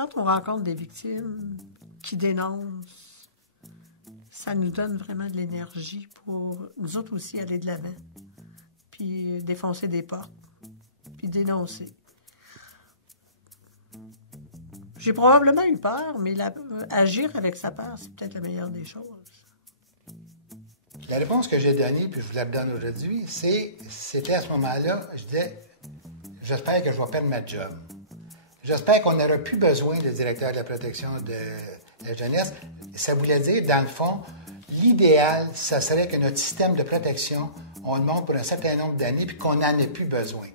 Quand on rencontre des victimes qui dénoncent, ça nous donne vraiment de l'énergie pour nous autres aussi aller de l'avant, puis défoncer des portes, puis dénoncer. J'ai probablement eu peur, mais agir avec sa peur, c'est peut-être la meilleure des choses. La réponse que j'ai donnée, puis je vous la donne aujourd'hui, c'était à ce moment-là, je disais, j'espère que je vais perdre ma job. J'espère qu'on n'aura plus besoin de directeur de la protection de la jeunesse. Ça voulait dire, dans le fond, l'idéal, ça serait que notre système de protection, on le monte pour un certain nombre d'années, puis qu'on n'en ait plus besoin.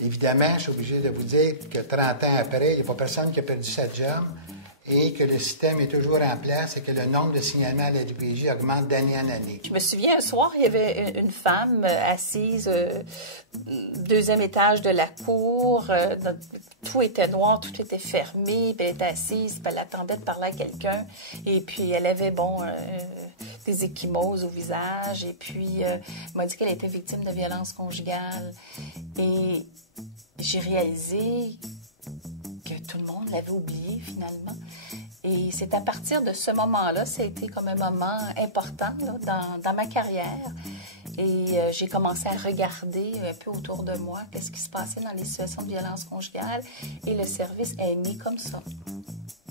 Évidemment, je suis obligé de vous dire que 30 ans après, il n'y a pas personne qui a perdu sa job et que le système est toujours en place et que le nombre de signalements à la DPJ augmente d'année en année. Je me souviens, un soir, il y avait une femme assise deuxième étage de la cour. Tout était noir, tout était fermé. Puis elle était assise, puis elle attendait de parler à quelqu'un. Et puis, elle avait, des ecchymoses au visage. Et puis, elle m'a dit qu'elle était victime de violences conjugales. Et j'ai réalisé que tout le monde l'avait oublié, finalement. Et c'est à partir de ce moment-là, ça a été comme un moment important là, dans ma carrière. Et j'ai commencé à regarder un peu autour de moi qu'est-ce qui se passait dans les situations de violence conjugale. Et le service est mis comme ça.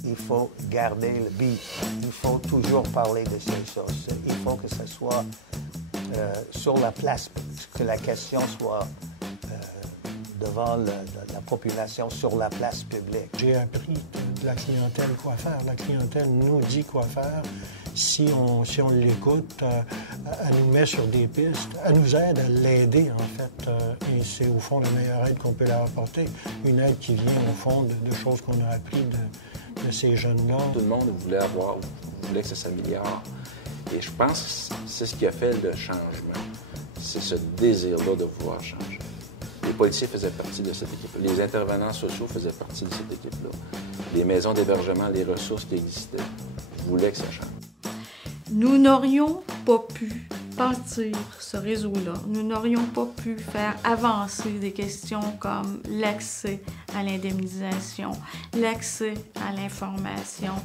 Il faut garder le beat. Il faut toujours parler de ces choses. Il faut que ce soit sur la place, que la question soit devant la population sur la place publique. J'ai appris de la clientèle quoi faire. La clientèle nous dit quoi faire. Si on l'écoute, elle nous met sur des pistes, elle nous aide à l'aider, en fait. Et c'est au fond la meilleure aide qu'on peut leur apporter. Une aide qui vient, au fond, de choses qu'on a appris de ces jeunes-là. Tout le monde voulait que ça s'améliore. Et je pense que c'est ce qui a fait le changement. C'est ce désir-là de vouloir changer. Les policiers faisaient partie de cette équipe. Les intervenants sociaux faisaient partie de cette équipe-là. Les maisons d'hébergement, les ressources qui existaient voulaient que ça change. Nous n'aurions pas pu bâtir ce réseau-là. Nous n'aurions pas pu faire avancer des questions comme l'accès à l'indemnisation, l'accès à l'information,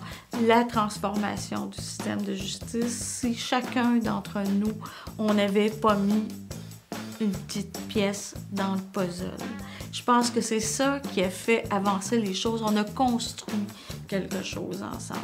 la transformation du système de justice si chacun d'entre nous, on n'avait pas mis une petite pièce dans le puzzle. Je pense que c'est ça qui a fait avancer les choses. On a construit quelque chose ensemble.